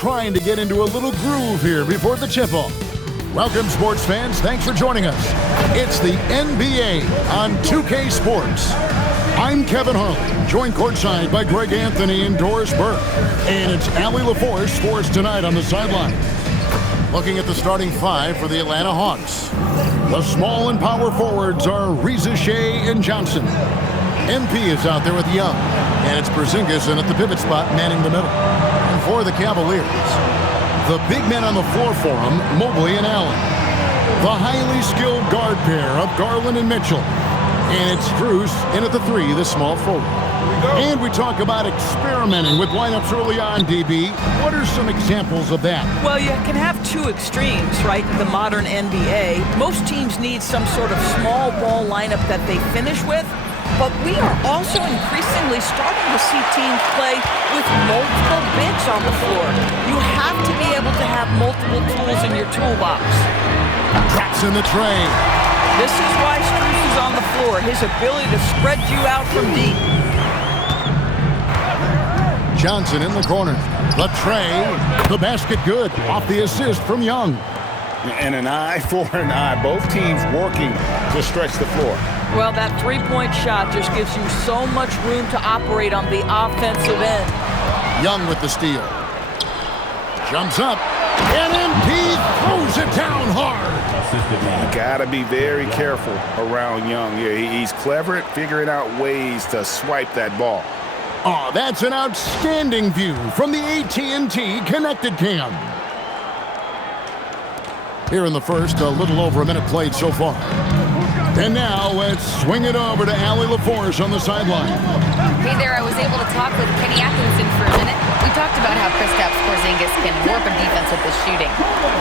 trying to get into a little groove here before the tip-off. Welcome, sports fans. Thanks for joining us. It's the NBA on 2K Sports. I'm Kevin Harlan, joined courtside by Greg Anthony and Doris Burke. And it's Allie LaForce for us tonight on the sideline. Looking at the starting five for the Atlanta Hawks. The small and power forwards are Reza Shea and Johnson. MP is out there with Young. And it's Porzingis in at the pivot spot, manning the middle. And for the Cavaliers, the big men on the floor for them, Mobley and Allen. The highly skilled guard pair of Garland and Mitchell. And it's Strus in at the three, the small forward. And we talk about experimenting with lineups early on, DB. What are some examples of that? Well, you can have two extremes, right? In the modern NBA, most teams need some sort of small ball lineup that they finish with. But we are also increasingly starting to see teams play with multiple bigs on the floor. You have to be able to have multiple tools in your toolbox. Traps in the tray. This is why Strus is on the floor. His ability to spread you out from deep. Johnson in the corner. The tray. The basket good. Off the assist from Young. And an eye for an eye. Both teams working to stretch the floor. Well, that three-point shot just gives you so much room to operate on the offensive end. Young with the steal. Jumps up. And MP throws it down hard. Gotta be very careful around Young. Yeah, he's clever at figuring out ways to swipe that ball. Oh, that's an outstanding view from the AT&T Connected Cam. Here in the first, a little over a minute played so far. And now let's swing it over to Allie LaForce on the sideline. Hey there, I was able to talk with Kenny Atkinson for a minute. We talked about how Kristaps Porzingis can warp a defense with his shooting.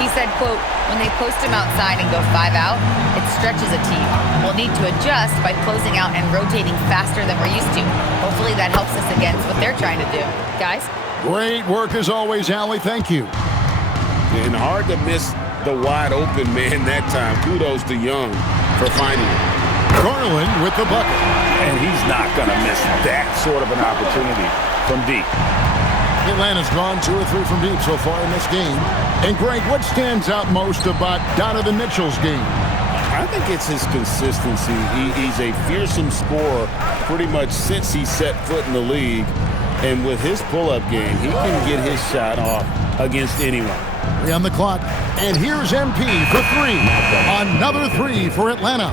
He said, quote, when they post him outside and go 5 out, it stretches a team. We'll need to adjust by closing out and rotating faster than we're used to. Hopefully that helps us against what they're trying to do. Guys? Great work as always, Allie. Thank you. And hard to miss the wide open man that time. Kudos to Young for finding it. Garland with the bucket. And he's not going to miss that sort of an opportunity from deep. Atlanta's gone 2 or 3 from deep so far in this game. And Greg, what stands out most about Donovan Mitchell's game? I think it's his consistency. He's a fearsome scorer pretty much since he set foot in the league. And with his pull-up game, he can get his shot off against anyone. 3 on the clock. And here's MP for 3. Another 3 for Atlanta.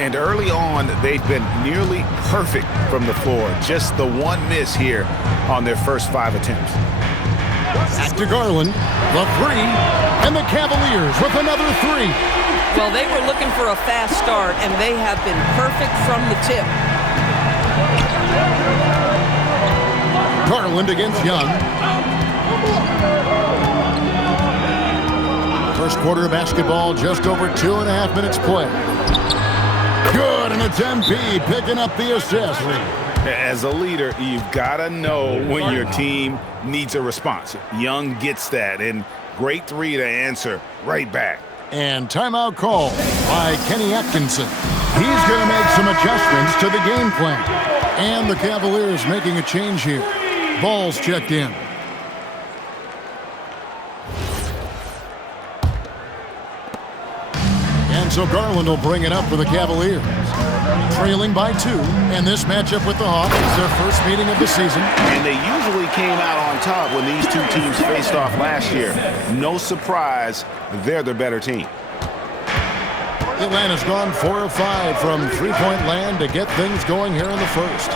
And early on, they've been nearly perfect from the floor. Just the one miss here on their first 5 attempts. Back to Garland. The 3. And the Cavaliers with another 3. Well, they were looking for a fast start, and they have been perfect from the tip. Garland against Young. First quarter of basketball, just over 2.5 minutes play. Good, and it's MP picking up the assist. As a leader, you've got to know when your team needs a response. Young gets that, and great 3 to answer right back. And timeout call by Kenny Atkinson. He's going to make some adjustments to the game plan. And the Cavaliers making a change here. Ball's checked in. And so Garland will bring it up for the Cavaliers. Trailing by 2, and this matchup with the Hawks is their first meeting of the season. And they usually came out on top when these two teams faced off last year. No surprise, they're the better team. Atlanta's gone 4 of 5 from three-point land to get things going here in the first.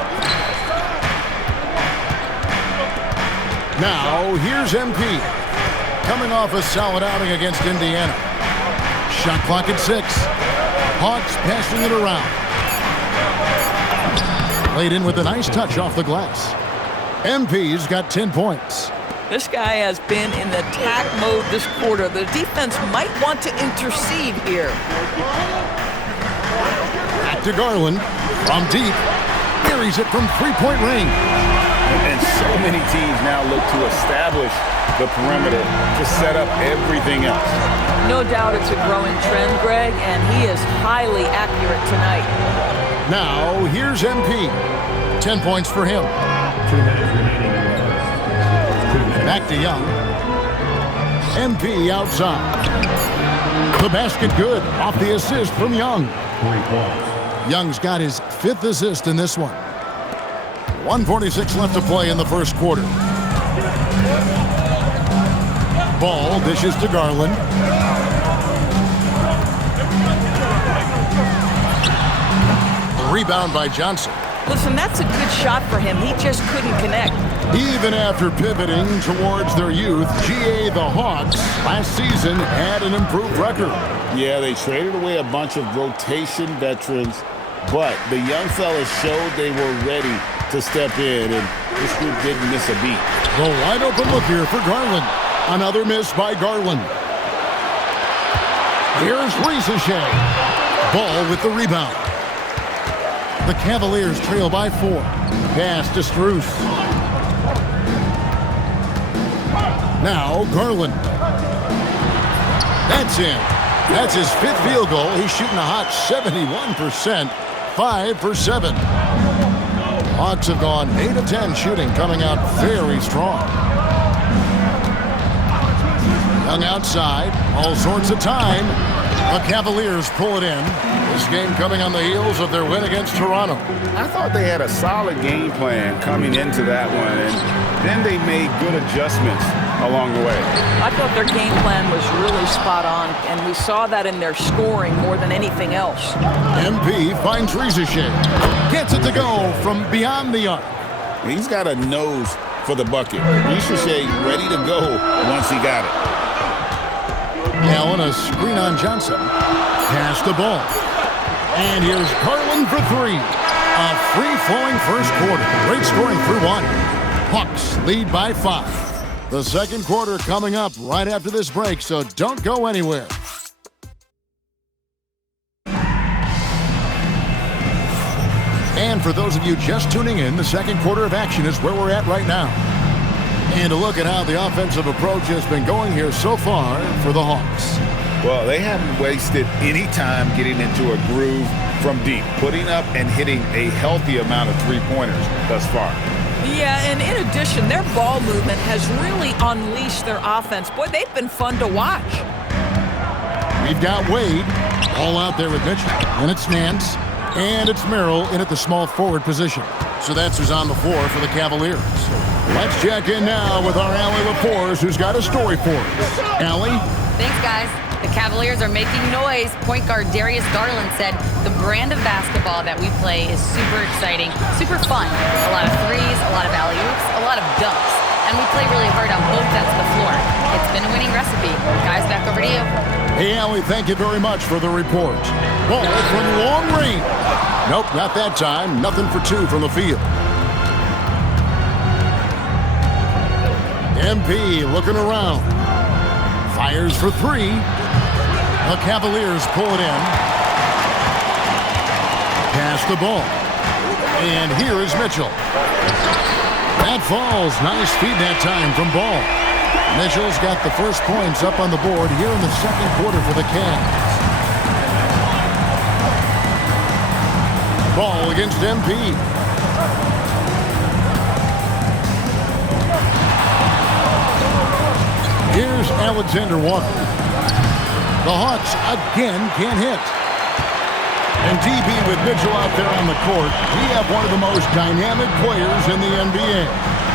Now, here's MP. Coming off a solid outing against Indiana. Shot clock at 6. Hawks passing it around. Laid in with a nice touch off the glass. MP's got 10 points. This guy has been in attack mode this quarter. The defense might want to intercede here. Back to Garland. From deep. Buries it from three-point range. And so many teams now look to establish the perimeter to set up everything else. No doubt it's a growing trend, Greg, and he is highly accurate tonight. Now, here's MP. 10 points for him. 2 minutes remaining. Back to Young. MP outside. The basket good off the assist from Young. 3 points. Young's got his 5th assist in this one. 1:46 left to play in the first quarter. Ball dishes to Garland. Rebound by Johnson. Listen, that's a good shot for him. He just couldn't connect. Even after pivoting towards their youth, GA the Hawks last season had an improved record. Yeah, they traded away a bunch of rotation veterans, but the young fellas showed they were ready to step in, and this group didn't miss a beat. The wide open look here for Garland. Another miss by Garland. Here's Ricochet. Ball with the rebound. The Cavaliers trail by 4. Pass to Strus. Now Garland. That's in. That's his 5th field goal. He's shooting a hot 71%. 5 for 7. Hawks have gone 8 of 10 shooting, coming out very strong. Young outside. All sorts of time. The Cavaliers pull it in. This game coming on the heels of their win against Toronto. I thought they had a solid game plan coming into that one, and then they made good adjustments along the way. I thought their game plan was really spot on, and we saw that in their scoring more than anything else. MP finds Ricochet. Gets it to go from beyond the arc. He's got a nose for the bucket. Ricochet ready to go once he got it. Allen, a screen on Johnson. Pass the ball. And here's Garland for 3. A free-flowing first quarter. Great scoring through 1. Hawks lead by 5. The second quarter coming up right after this break, so don't go anywhere. And for those of you just tuning in, the second quarter of action is where we're at right now. And a look at how the offensive approach has been going here so far for the Hawks. Well, they haven't wasted any time getting into a groove from deep, putting up and hitting a healthy amount of three-pointers thus far. Yeah, and in addition, their ball movement has really unleashed their offense. Boy, they've been fun to watch. We've got Wade all out there with Mitchell. And it's Nance. And it's Merrill in at the small forward position. So that's who's on the floor for the Cavaliers. Let's check in now with our Allie LaForce, who's got a story for us. Allie? Thanks, guys. The Cavaliers are making noise. Point guard Darius Garland said, the brand of basketball that we play is super exciting, super fun. A lot of threes, a lot of alley-oops, a lot of dunks. And we play really hard on both ends of the floor. It's been a winning recipe. Guys, back over to you. Hey, Allie, thank you very much for the report. Ball from long range. Nope, not that time. Nothing for 2 from the field. MP looking around. Fires for 3. The Cavaliers pull it in. Pass the ball. And here is Mitchell. That falls. Nice feed that time from Ball. Mitchell's got the first points up on the board here in the second quarter for the Cavs. Ball against MP. Here's Alexander Walker. The Hawks again can't hit. And DB with Mitchell out there on the court, we have one of the most dynamic players in the NBA.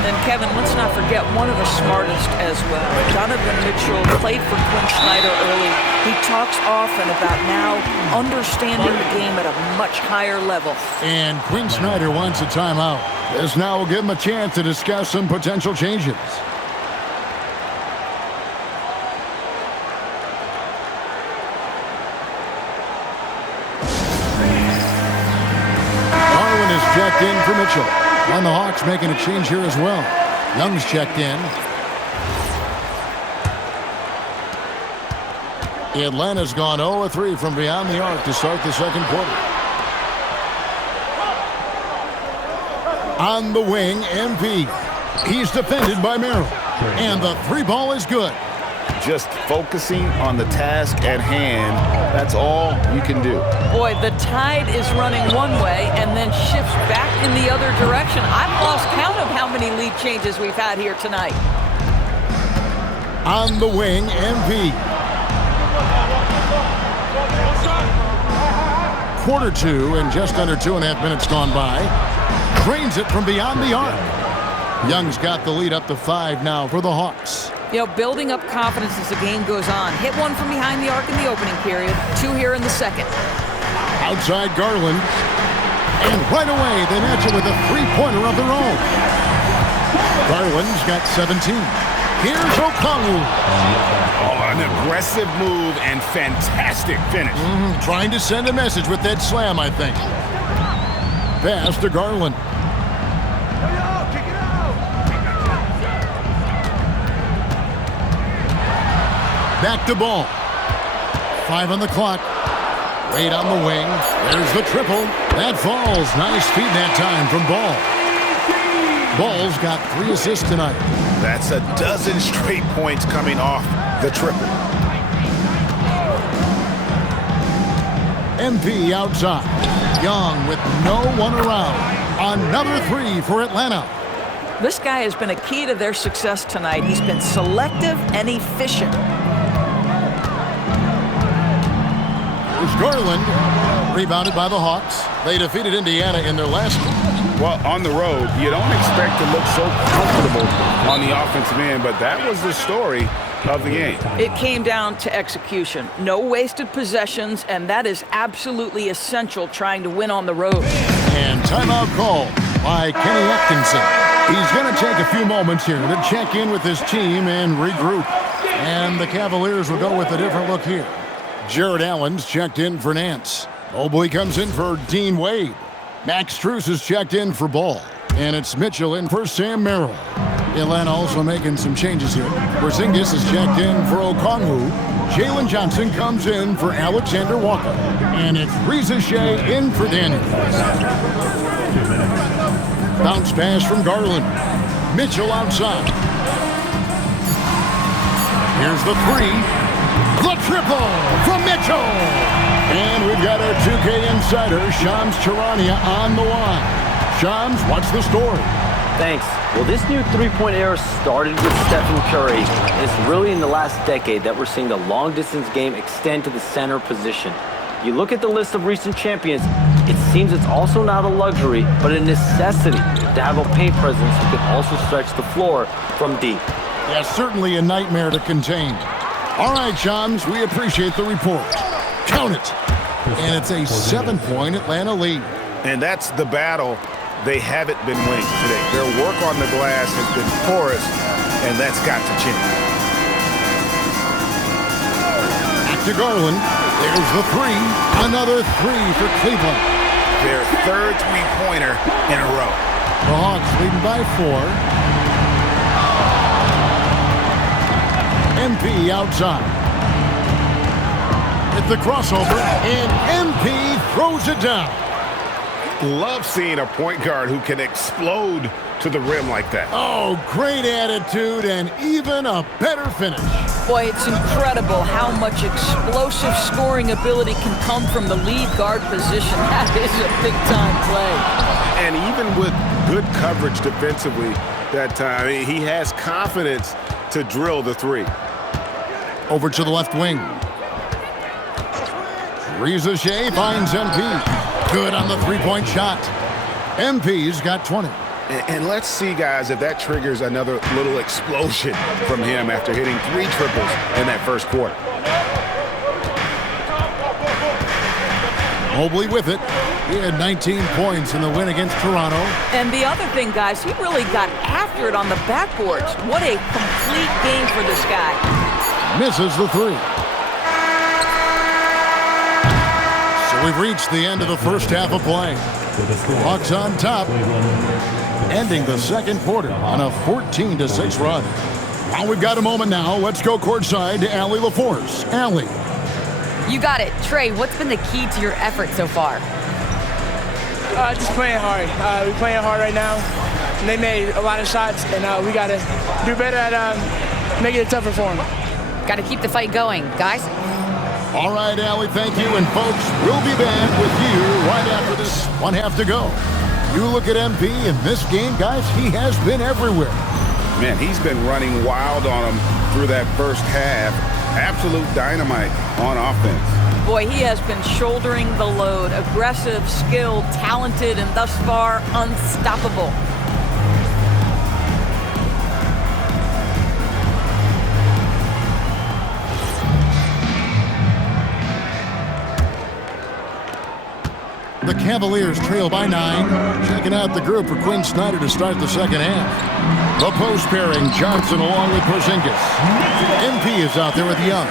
And Kevin, let's not forget one of the smartest as well. Donovan Mitchell played for Quinn Snyder early. He talks often about now understanding the game at a much higher level. And Quinn Snyder wants a timeout. This now will give him a chance to discuss some potential changes. Checked in for Mitchell. And the Hawks making a change here as well. Young's checked in. Atlanta's gone 0-3 from beyond the arc to start the second quarter. On the wing, MP. He's defended by Merrill. And the 3 ball is good. Just focusing on the task at hand, that's all you can do. Boy, the tide is running one way and then shifts back in the other direction. I've lost count of how many lead changes we've had here tonight. On the wing, MP. Quarter two and just under 2.5 minutes gone by. Drains it from beyond the arc. Young's got the lead up to 5 now for the Hawks. You know, building up confidence as the game goes on. Hit one from behind the arc in the opening period. 2 here in the second. Outside Garland. And right away, they match it with a three-pointer of their own. Garland's got 17. Here's Okongwu. Oh, an aggressive move and fantastic finish. Trying to send a message with that slam, I think. Pass to Garland. Back to Ball. 5 on the clock. Wade on the wing. There's the triple. That falls. Nice feed that time from Ball. Ball's got 3 assists tonight. That's a dozen straight points coming off the triple. MP outside. Young with no one around. Another 3 for Atlanta. This guy has been a key to their success tonight. He's been selective and efficient. Here's Garland. Rebounded by the Hawks. They defeated Indiana in their last game. Well, on the road, you don't expect to look so comfortable on the offensive end, but that was the story of the game. It came down to execution. No wasted possessions, and that is absolutely essential trying to win on the road. And timeout call by Kenny Atkinson. He's going to take a few moments here to check in with his team and regroup. And the Cavaliers will go with a different look here. Jared Allen's checked in for Nance. Mobley comes in for Dean Wade. Max Strus is checked in for Ball. And it's Mitchell in for Sam Merrill. Atlanta also making some changes here. Porzingis is checked in for Okongwu. Jalen Johnson comes in for Alexander Walker. And it's Reza Shea in for Daniels. Bounce pass from Garland. Mitchell outside. Here's the 3. The triple from Mitchell. And we've got our 2K insider, Shams Charania, on the line. Shams, what's the story? Thanks. Well, this new three-point era started with Stephen Curry. And it's really in the last decade that we're seeing the long-distance game extend to the center position. You look at the list of recent champions, it seems it's also not a luxury, but a necessity to have a paint presence who can also stretch the floor from deep. Yeah, certainly a nightmare to contain. All right, Shams, we appreciate the report. Count it. And it's a 7-point Atlanta lead. And that's the battle they haven't been winning today. Their work on the glass has been porous, and that's got to change. Back to Garland. There's the 3. Another 3 for Cleveland. Their third three-pointer in a row. The Hawks leading by 4. MP outside. At the crossover, and MP throws it down. Love seeing a point guard who can explode to the rim like that. Oh, great attitude and even a better finish. Boy, it's incredible how much explosive scoring ability can come from the lead guard position. That is a big-time play. And even with good coverage defensively that time, he has confidence to drill the 3. Over to the left wing. Reza Shea finds MP. Good on the three-point shot. MP's got 20. And let's see, guys, if that triggers another little explosion from him after hitting 3 triples in that first quarter. Mobley with it. He had 19 points in the win against Toronto. And the other thing, guys, he really got after it on the backboards. What a complete game for this guy. Misses the 3. So we've reached the end of the first half of play. Hawks on top, ending the second quarter on a 14-6 run. Well, we've got a moment now. Let's go courtside to Allie LaForce. Allie. You got it. Trey, what's been the key to your effort so far? Just playing hard. We're playing hard right now. And they made a lot of shots, and we got to do better at making it tougher for them. Got to keep the fight going. Guys? All right, Allie, thank you. And, folks, we'll be back with you right after this one half to go. You look at MP in this game, guys, he has been everywhere. Man, he's been running wild on them through that first half. Absolute dynamite on offense. Boy, he has been shouldering the load. Aggressive, skilled, talented, and thus far unstoppable. The Cavaliers trail by 9. Checking out the group for Quinn Snyder to start the second half. The post pairing, Johnson along with Porzingis. MP is out there with Young.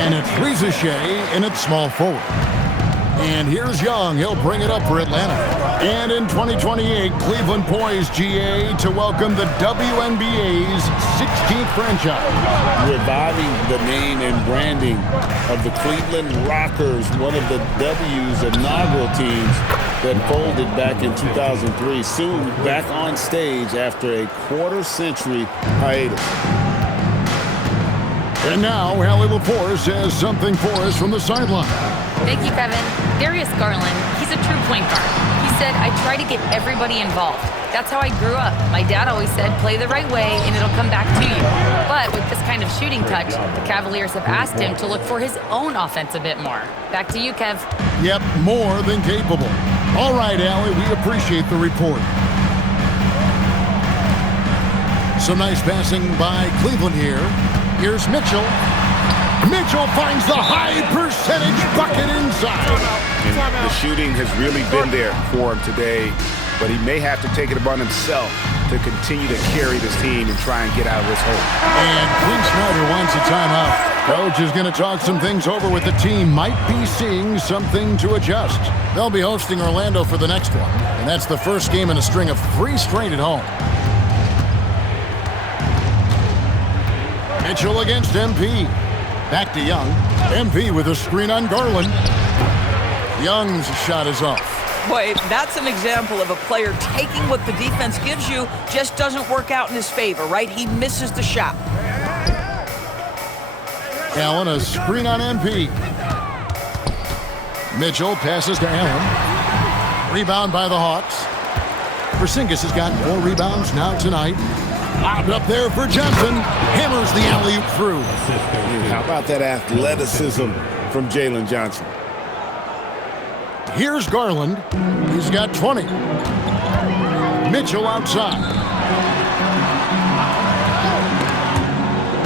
And it's Rizachet in its small forward. And here's Young. He'll bring it up for Atlanta. And in 2028, Cleveland poised, GA, to welcome the WNBA's 16th franchise. Reviving the name and branding of the Cleveland Rockers, one of the W's inaugural teams that folded back in 2003. Soon back on stage after a quarter-century hiatus. And now, Allie LaForce has something for us from the sideline. Thank you, Kevin. Darius Garland, he's a true point guard. He said, I try to get everybody involved. That's how I grew up. My dad always said, play the right way and it'll come back to you. But with this kind of shooting touch, the Cavaliers have asked him to look for his own offense a bit more. Back to you, Kev. Yep, more than capable. All right, Allie, we appreciate the report. Some nice passing by Cleveland here. Here's Mitchell. Mitchell finds the high percentage bucket inside. And the shooting has really been there for him today, but he may have to take it upon himself to continue to carry this team and try and get out of this hole. And Quinn Snyder wants a timeout. Coach is going to talk some things over with the team. Might be seeing something to adjust. They'll be hosting Orlando for the next one, and that's the first game in a string of 3 straight at home. Mitchell against MP. Back to Young. MP with a screen on Garland. Young's shot is off. Boy, that's an example of a player taking what the defense gives you, just doesn't work out in his favor, right? He misses the shot. Allen, a screen on MP. Mitchell passes to Allen. Rebound by the Hawks. Porzingis has got 4 rebounds now tonight. Lobbed up there for Johnson. Hammers the alley-oop through. How about that athleticism from Jalen Johnson? Here's Garland. He's got 20. Mitchell outside.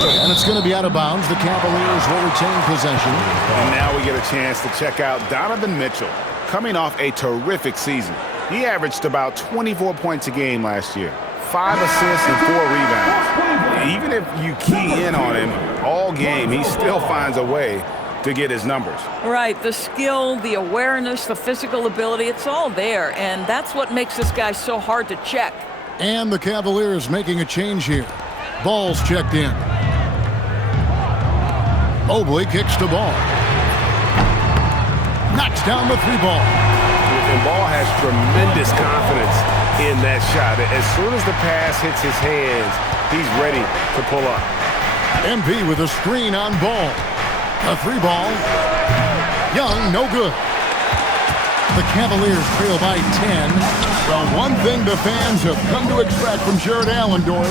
And it's going to be out of bounds. The Cavaliers will retain possession. And now we get a chance to check out Donovan Mitchell, coming off a terrific season. He averaged about 24 points a game last year. 5 assists and 4 rebounds. Even if you key in on him all game, he still finds a way to get his numbers. Right, the skill, the awareness, the physical ability, it's all there, and that's what makes this guy so hard to check. And the Cavaliers making a change here. Ball's checked in. Mobley kicks the ball. Knocks down the 3 ball. And Ball has tremendous confidence in that shot. As soon as the pass hits his hands, he's ready to pull up. MP with a screen on Ball. A 3 ball. Young, no good. The Cavaliers trail by 10. Well, one thing the fans have come to expect from Jared Allen, Doris,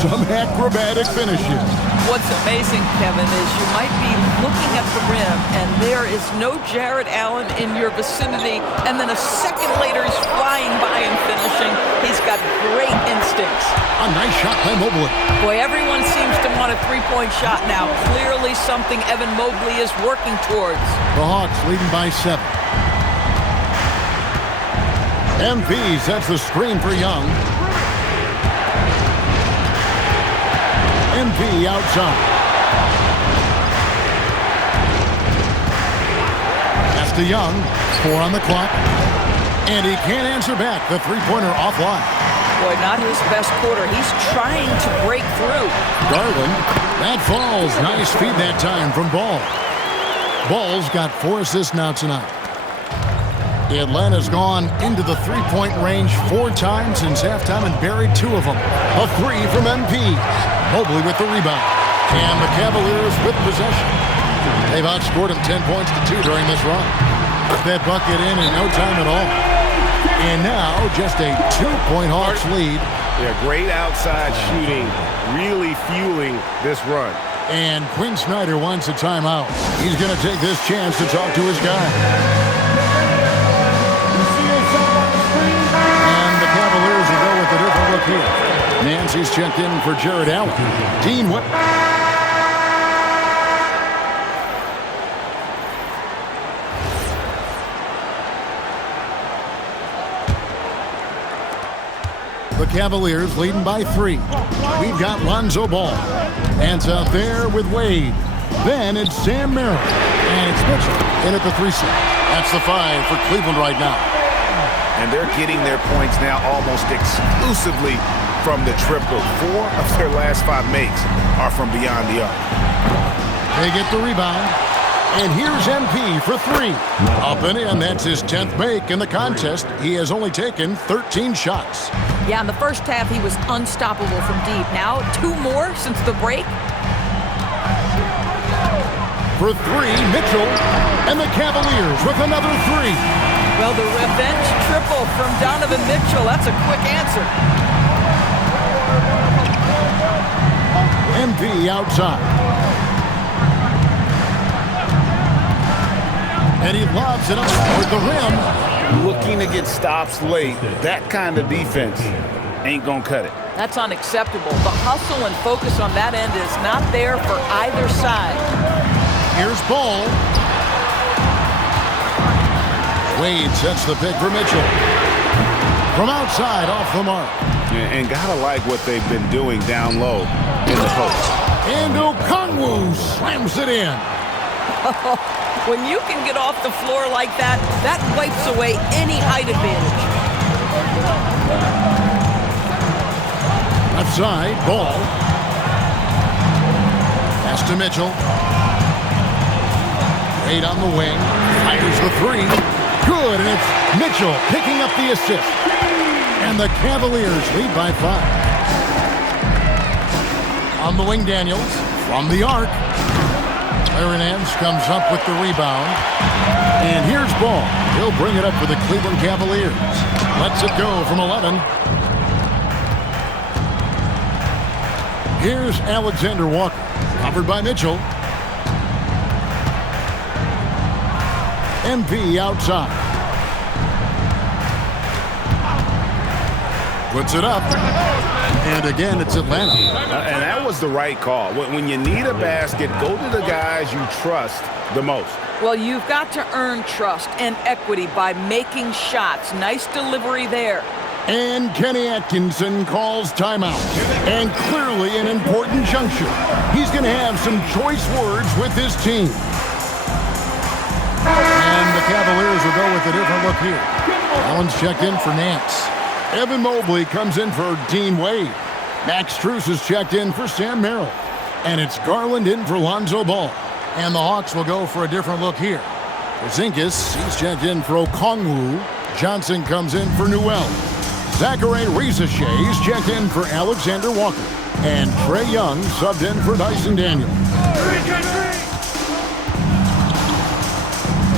some acrobatic finishes. What's amazing, Kevin, is you might be looking at the rim and there is no Jared Allen in your vicinity, and then a second later he's flying by and finishing. He's got great instincts. A nice shot by Mobley. Boy, everyone seems to want a 3-point shot now. Clearly something Evan Mobley is working towards. The Hawks leading by 7. MP sets the screen for Young. MP outside. Pass to Young. 4 on the clock. And he can't answer back. The 3-pointer offline. Boy, not his best quarter. He's trying to break through. Garland. That falls. Nice feed that time from Ball. Ball's got 4 assists now tonight. Atlanta's gone into the 3-point range 4 times since halftime and buried 2 of them. A 3 from MP. Mobley with the rebound. And the Cavaliers with possession. They've outscored them 10 points to 2 during this run. Put that bucket in no time at all. And now just a 2-point Hawks lead Yeah, great outside shooting, really fueling this run. And Quinn Snyder wants a timeout. He's going to take this chance to talk to his guy. And the Cavaliers will go with a different look here. Nancy's checked in for Jared Allen. Dean what? The Cavaliers leading by 3. We've got Lonzo Ball. Hands out there with Wade. Then it's Sam Merrill. And it's Mitchell in at the 3 set. That's the 5 for Cleveland right now. And they're getting their points now almost exclusively from the triple. 4 of their last 5 makes are from beyond the arc. They get the rebound. And here's MP for 3. Up and in. That's his 10th make in the contest. He has only taken 13 shots. Yeah, in the first half, he was unstoppable from deep. Now, 2 more since the break. For 3, Mitchell. And the Cavaliers with another 3. Well, the revenge triple from Donovan Mitchell. That's a quick answer. MP outside. And he lobs it up toward the rim. Looking to get stops late. That kind of defense ain't gonna cut it. That's unacceptable. The hustle and focus on that end is not there for either side. Here's Ball. Wade sets the pick for Mitchell. From outside, off the mark. And gotta like what they've been doing down low in the post. And Okongwu slams it in. When you can get off the floor like that, that wipes away any height advantage. Left side, Ball. Pass to Mitchell. Wade on the wing. Fires the 3. Good, and it's Mitchell picking up the assist. And the Cavaliers lead by 5. On the wing, Daniels. From the arc. Hernandez comes up with the rebound. And here's Ball. He'll bring it up for the Cleveland Cavaliers. Lets it go from 11. Here's Alexander Walker. Covered by Mitchell. MP outside. Puts it up. And again, it's Atlanta. And that was the right call. When you need a basket, go to the guys you trust the most. Well, you've got to earn trust and equity by making shots. Nice delivery there. And Kenny Atkinson calls timeout. And clearly an important juncture. He's going to have some choice words with his team. And the Cavaliers will go with a different look here. Allen's checked in for Nance. Evan Mobley comes in for Dean Wade. Max Strus is checked in for Sam Merrill. And it's Garland in for Lonzo Ball. And the Hawks will go for a different look here. Porzingis, he's checked in for Okongwu. Johnson comes in for Newell. Zachary Rizachet is checked in for Alexander Walker. And Trae Young subbed in for Dyson Daniels.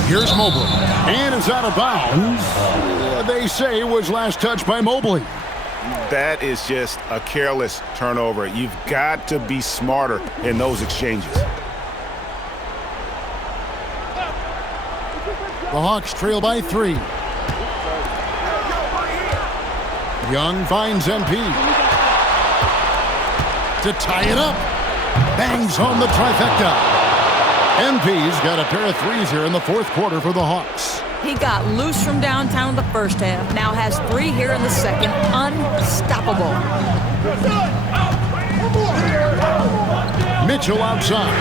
Here's Mobley. And it's out of bounds. They say was last touched by Mobley. That is just a careless turnover. You've got to be smarter in those exchanges. The Hawks trail by 3. Young finds MP. To tie it up. Bangs home the trifecta. MP's got a pair of 3s here in the 4th quarter for the Hawks. He got loose from downtown in the first half. Now has 3 here in the second. Unstoppable. Mitchell outside.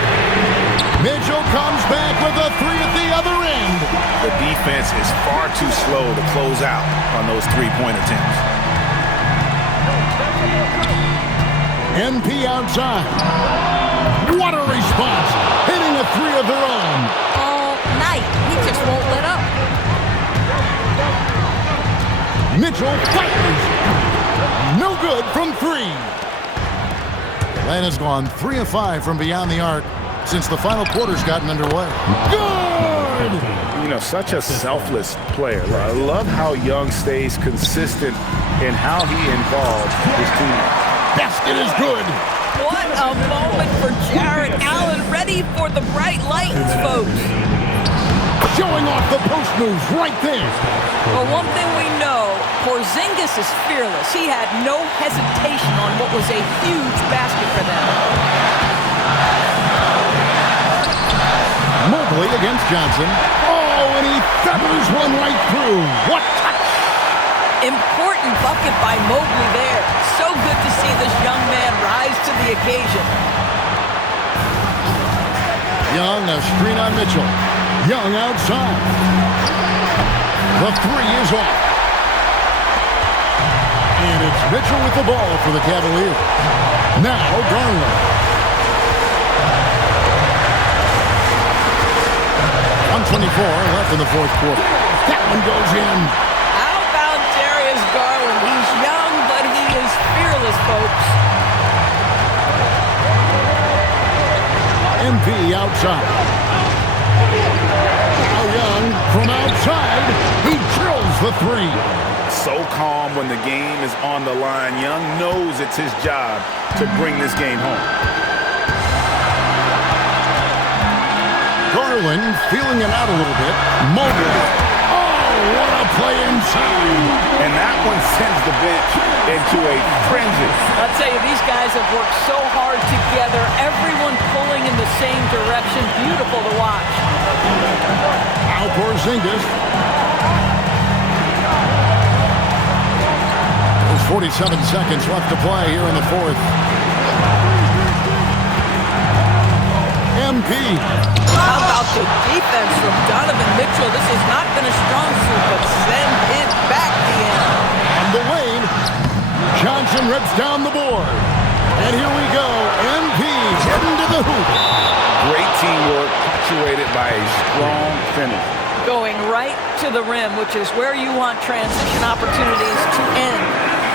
Mitchell comes back with a 3 at the other end. The defense is far too slow to close out on those 3-point attempts. MP outside. What a response. Hitting a 3 of their own. All night. He just won't let up. Mitchell fires. No good from 3. Atlanta's gone 3 of 5 from beyond the arc since the final quarter's gotten underway. Good! You know, such a selfless player. I love how Young stays consistent in how he involved his team. Basket is good. What a moment for Jarrett Allen, ready for the bright lights, folks. Showing off the post moves right there. Well, one thing we know, Porzingis is fearless. He had no hesitation on what was a huge basket for them. Mobley against Johnson. Oh, and he feathers one right through. What touch! Important bucket by Mobley there. So good to see this young man rise to the occasion. Young, a screen on Mitchell. Young outside. The three is off. And it's Mitchell with the ball for the Cavaliers. Now Garland. 1:24 left in the fourth quarter. That one goes in. How about Darius Garland? He's young, but he is fearless, folks. MP outside. Young from outside. He drills the three. So calm when the game is on the line. Young knows it's his job to bring this game home. Garland feeling it out a little bit. Mobley. Oh, what a play inside. And that one sends the bench into a frenzy. I'll tell you, these guys have worked so hard together. Everyone pulling in the same direction. Beautiful to watch. Now Porzingis. There's 47 seconds left to play here in the fourth. MP. How about the defense from Donovan Mitchell? This has not been a strong suit, but send it back the end. And the Wade. Johnson rips down the board. And here we go. MP heading to the hoop. Great teamwork, punctuated by a strong finish. Going right to the rim, which is where you want transition opportunities to end.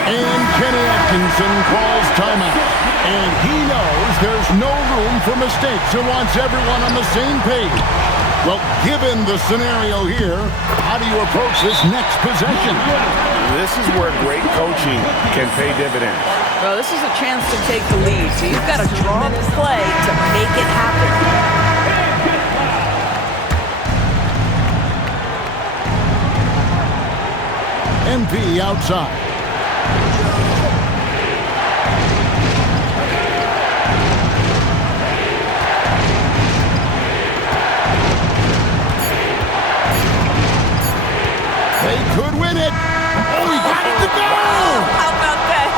And Kenny Atkinson calls timeout. And he knows there's no room for mistakes and wants everyone on the same page. Well, given the scenario here, how do you approach this next possession? This is where great coaching can pay dividends. Well, this is a chance to take the lead, so you've got to draw the play to make it happen. MP outside. They could win it. Oh, he got it to go. How about that?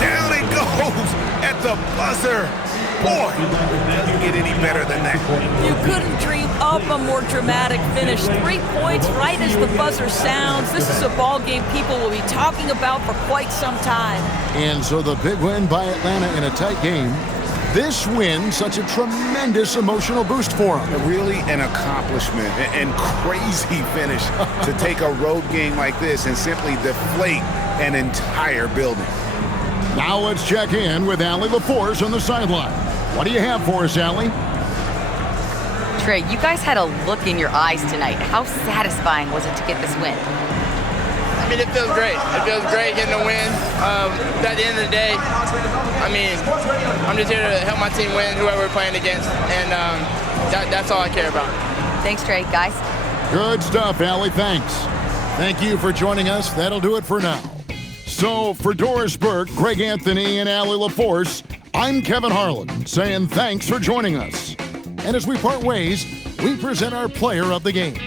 Down it goes at the buzzer. Boy, doesn't get any better than that. You couldn't dream up a more dramatic finish. 3 points right as the buzzer sounds. This is a ball game people will be talking about for quite some time. And so the big win by Atlanta in a tight game. This win, such a tremendous emotional boost for them. Really an accomplishment and crazy finish to take a road game like this and simply deflate an entire building. Now let's check in with Allie LaForce on the sideline. What do you have for us, Allie? Trey, you guys had a look in your eyes tonight. How satisfying was it to get this win? I mean, it feels great. It feels great getting a win. At the end of the day, I mean, I'm just here to help my team win, whoever we're playing against, and that's all I care about. Thanks, Trey. Guys? Good stuff, Allie. Thanks. Thank you for joining us. That'll do it for now. So, for Doris Burke, Greg Anthony, and Allie LaForce, I'm Kevin Harlan, saying thanks for joining us. And as we part ways, we present our player of the game.